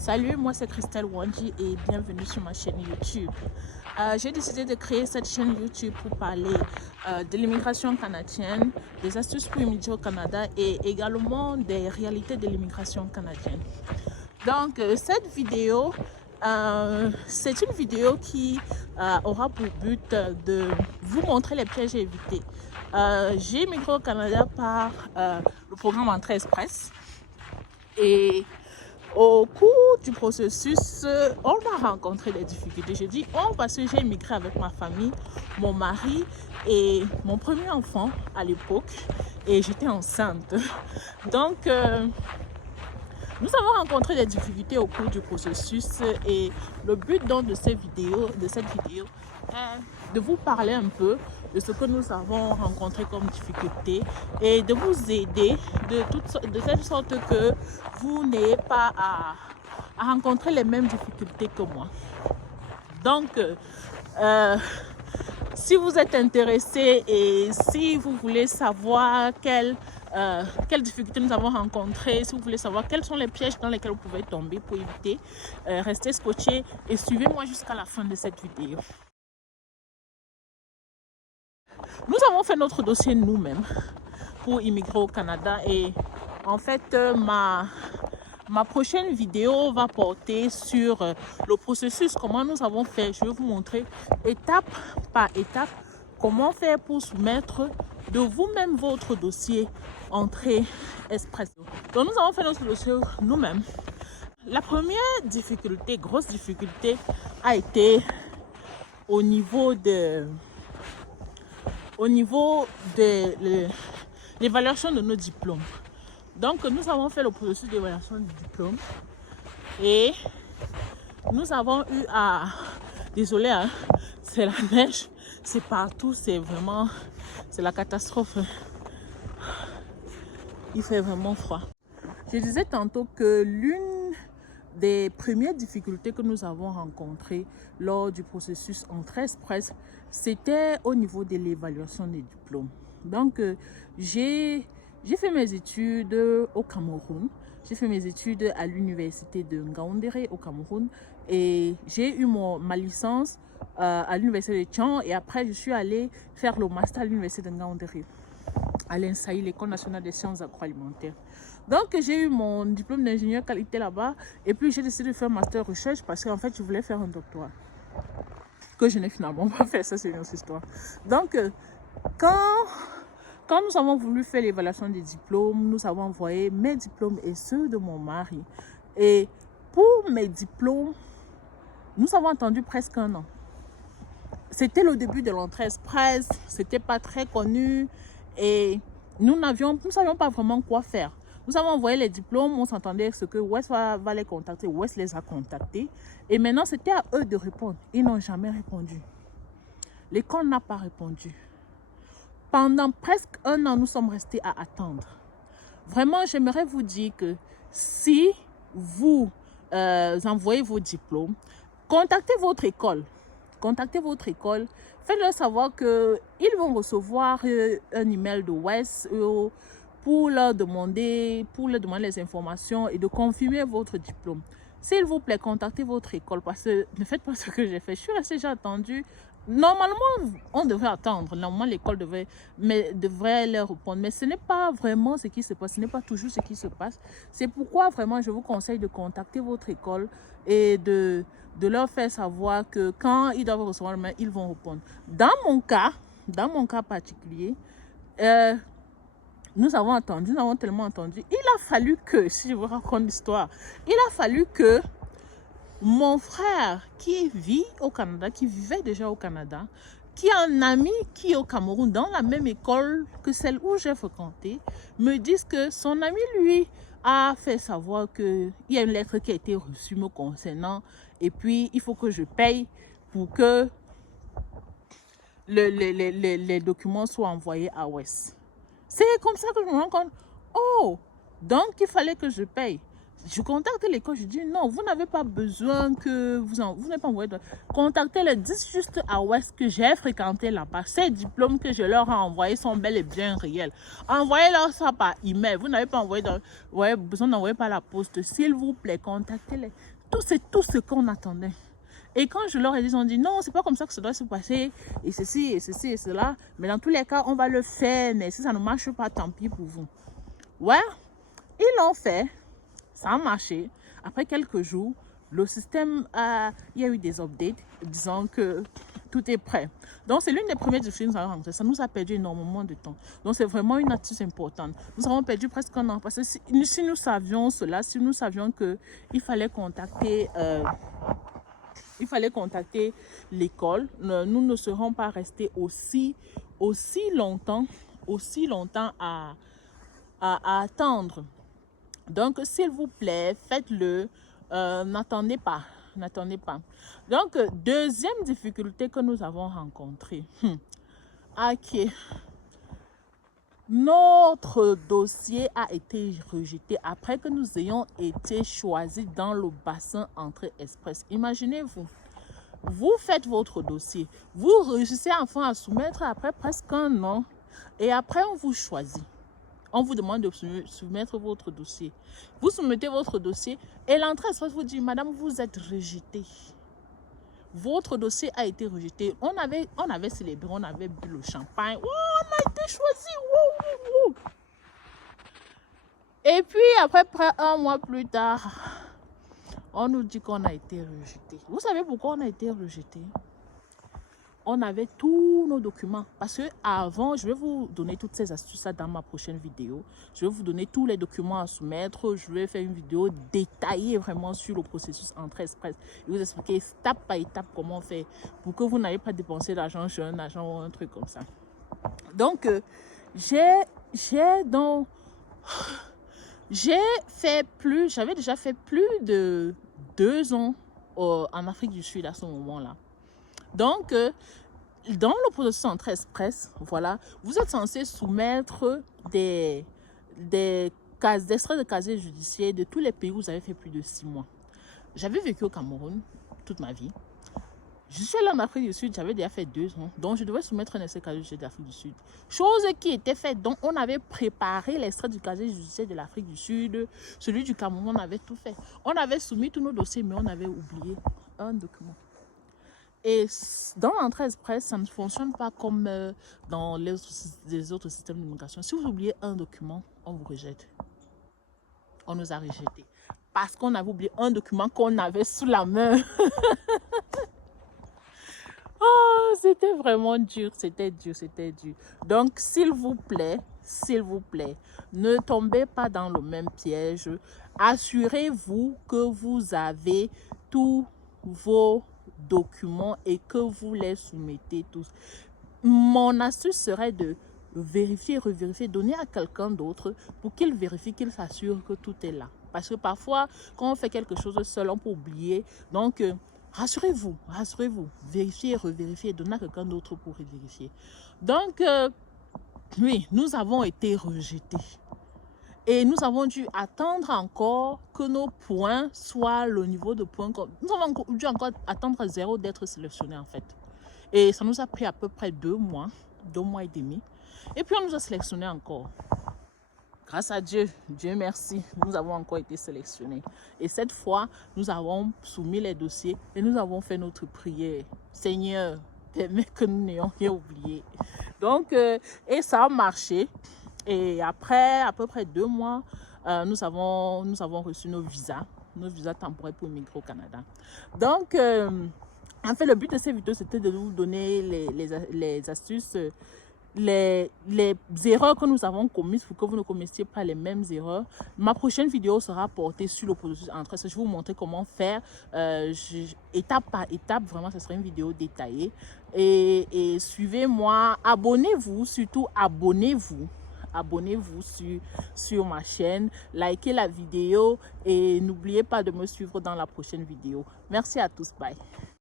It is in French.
Salut, moi c'est Christelle Wanji et bienvenue sur ma chaîne YouTube. J'ai décidé de créer cette chaîne YouTube pour parler de l'immigration canadienne, des astuces pour immigrer au Canada et également des réalités de l'immigration canadienne. Donc cette vidéo, c'est une vidéo qui aura pour but de vous montrer les pièges à éviter. J'ai immigré au Canada par le programme Entrée Express et au cours du processus, on a rencontré des difficultés. Je dis on parce que j'ai immigré avec ma famille, mon mari et mon premier enfant à l'époque et j'étais enceinte. Donc, nous avons rencontré des difficultés au cours du processus et le but donc de cette vidéo est de vous parler un peu de ce que nous avons rencontré comme difficultés et de vous aider de telle sorte que vous n'ayez pas à rencontrer les mêmes difficultés que moi. Donc, si vous êtes intéressé et si vous voulez savoir quelles difficultés nous avons rencontrées, si vous voulez savoir quels sont les pièges dans lesquels vous pouvez tomber pour éviter, restez scotchés et suivez-moi jusqu'à la fin de cette vidéo. Nous avons fait notre dossier nous-mêmes pour immigrer au Canada et en fait ma prochaine vidéo va porter sur le processus, comment nous avons fait. Je vais vous montrer étape par étape comment faire pour soumettre de vous-même votre dossier Entrée Express. Donc nous avons fait notre dossier nous-mêmes. La première difficulté, grosse difficulté, a été au niveau de l'évaluation de nos diplômes. Donc nous avons fait le processus d'évaluation du diplôme et nous avons eu à... Désolé, hein, c'est la neige, c'est partout, c'est vraiment... C'est la catastrophe. Il fait vraiment froid. Je disais tantôt que l'une des premières difficultés que nous avons rencontrées lors du processus Entrée Express, c'était au niveau de l'évaluation des diplômes. Donc, j'ai fait mes études au Cameroun. J'ai fait mes études à l'université de Ngaoundéré au Cameroun et j'ai eu ma licence à l'université de Tian et après je suis allée faire le master à l'université de Ngaoundéré à l'INSAI, l'École nationale des sciences agroalimentaires. Donc j'ai eu mon diplôme d'ingénieur qualité là-bas et puis j'ai décidé de faire master recherche parce qu'en fait je voulais faire un doctorat que je n'ai finalement pas fait, ça c'est une autre histoire. Donc quand nous avons voulu faire l'évaluation des diplômes, nous avons envoyé mes diplômes et ceux de mon mari. Et pour mes diplômes, nous avons attendu presque un an. C'était le début de l'Entrée Express, c'était pas très connu et nous ne savions pas vraiment quoi faire. Nous avons envoyé les diplômes, on s'entendait ce que West va les contacter, West les a contactés et maintenant c'était à eux de répondre. Ils n'ont jamais répondu. L'école n'a pas répondu. Pendant presque un an, nous sommes restés à attendre. Vraiment, j'aimerais vous dire que si vous envoyez vos diplômes, contactez votre école. Contactez votre école. Faites-leur savoir qu'ils vont recevoir un email de West pour leur demander les informations et de confirmer votre diplôme. S'il vous plaît, contactez votre école parce que ne faites pas ce que j'ai fait. Je suis restée, j'ai attendu. Normalement, on devrait attendre. Normalement, l'école devrait leur répondre. Mais ce n'est pas vraiment ce qui se passe. Ce n'est pas toujours ce qui se passe. C'est pourquoi vraiment, je vous conseille de contacter votre école et de leur faire savoir que quand ils doivent recevoir le mail, ils vont répondre. Dans mon cas particulier, nous avons attendu, nous avons tellement attendu. Il a fallu que, si je vous raconte l'histoire, il a fallu que mon frère qui vit au Canada, qui vivait déjà au Canada, qui a un ami qui est au Cameroun dans la même école que celle où j'ai fréquenté, me dise que son ami, lui, a fait savoir qu'il y a une lettre qui a été reçue me concernant et puis il faut que je paye pour que les documents soient envoyés à West. C'est comme ça que je me rends compte, oh, donc il fallait que je paye. Je contacte l'école, je dis non, vous n'avez pas besoin que vous n'avez pas envoyé. Contactez-les, dites juste à Ouest que j'ai fréquenté là-bas. Ces diplômes que je leur ai envoyés sont bel et bien réels. Envoyez-leur ça par email. Vous n'avez pas envoyé, besoin d'envoyer par la poste. S'il vous plaît, contactez-les. C'est tout ce qu'on attendait. Et quand je leur ai dit, ils ont dit non, c'est pas comme ça que ça doit se passer. Et ceci, et ceci, et cela. Mais dans tous les cas, on va le faire. Mais si ça ne marche pas, tant pis pour vous. Ouais, ils l'ont fait. Ça a marché. Après quelques jours, le système, il y a eu des updates disant que tout est prêt. Donc, c'est l'une des premières difficultés que nous avons rencontrées. Ça nous a perdu énormément de temps. Donc, c'est vraiment une astuce importante. Nous avons perdu presque un an. Parce que si nous savions cela, si nous savions qu'il fallait contacter... l'école, nous ne serons pas restés aussi longtemps à attendre. Donc, s'il vous plaît, faites-le. N'attendez pas. Donc, deuxième difficulté que nous avons rencontrée. Ok. Notre dossier a été rejeté après que nous ayons été choisis dans le bassin entrée express. Imaginez-vous, vous faites votre dossier, vous réussissez enfin à soumettre après presque un an et après on vous choisit. On vous demande de soumettre votre dossier. Vous soumettez votre dossier et l'entrée express vous dit, madame, vous êtes rejetée. Votre dossier a été rejeté. On avait célébré, on avait bu le champagne. Oh, on a été choisi. Wow. Et puis, après un mois plus tard, on nous dit qu'on a été rejeté. Vous savez pourquoi on a été rejeté? On avait tous nos documents. Parce que avant, je vais vous donner toutes ces astuces dans ma prochaine vidéo. Je vais vous donner tous les documents à soumettre. Je vais faire une vidéo détaillée vraiment sur le processus entrée express. Et vous expliquer étape par étape comment on fait pour que vous n'ayez pas dépensé d'argent chez un agent ou un truc comme ça. Donc, j'avais déjà fait plus de 2 ans en Afrique du Sud à ce moment-là. Donc, dans le processus entrée express, voilà, vous êtes censé soumettre des extraits de casier judiciaire de tous les pays où vous avez fait plus de 6 mois. J'avais vécu au Cameroun toute ma vie. Je suis allée en Afrique du Sud, j'avais déjà fait 2 ans, donc je devais soumettre un extrait de casier judiciaire d'Afrique du Sud. Chose qui était faite, donc on avait préparé l'extrait du casier judiciaire de l'Afrique du Sud, celui du Cameroun, on avait tout fait. On avait soumis tous nos dossiers, mais on avait oublié un document. Et dans l'entrée express, ça ne fonctionne pas comme dans les autres systèmes d'immigration. Si vous oubliez un document, on vous rejette. On nous a rejetés. Parce qu'on avait oublié un document qu'on avait sous la main. Oh, c'était vraiment dur, c'était dur. Donc, s'il vous plaît, ne tombez pas dans le même piège. Assurez-vous que vous avez tous vos documents et que vous les soumettez tous. Mon astuce serait de vérifier, revérifier, donner à quelqu'un d'autre pour qu'il vérifie, qu'il s'assure que tout est là. Parce que parfois, quand on fait quelque chose seul, on peut oublier. Donc, rassurez-vous, vérifiez, revérifiez, donnez à quelqu'un d'autre pour vérifier. Donc, oui, nous avons été rejetés. Et nous avons dû attendre encore que nos points soient le niveau de points. Nous avons dû encore attendre 0 d'être sélectionnés en fait. Et ça nous a pris à peu près 2 mois et demi. Et puis on nous a sélectionnés encore. Grâce à Dieu, Dieu merci, nous avons encore été sélectionnés. Et cette fois, nous avons soumis les dossiers et nous avons fait notre prière. Seigneur, permets que nous n'ayons rien oublié. Donc, et ça a marché. Et après à peu près 2 mois, nous avons reçu nos visas temporaires pour immigrer au Canada. Donc, en fait, le but de cette vidéo, c'était de vous donner les astuces, les erreurs que nous avons commises pour que vous ne commettiez pas les mêmes erreurs. Ma prochaine vidéo sera portée sur le processus entrée. Je vais vous montrer comment faire étape par étape. Vraiment, ce sera une vidéo détaillée. Et suivez-moi, abonnez-vous, surtout abonnez-vous sur ma chaîne, likez la vidéo et n'oubliez pas de me suivre dans la prochaine vidéo. Merci à tous, bye.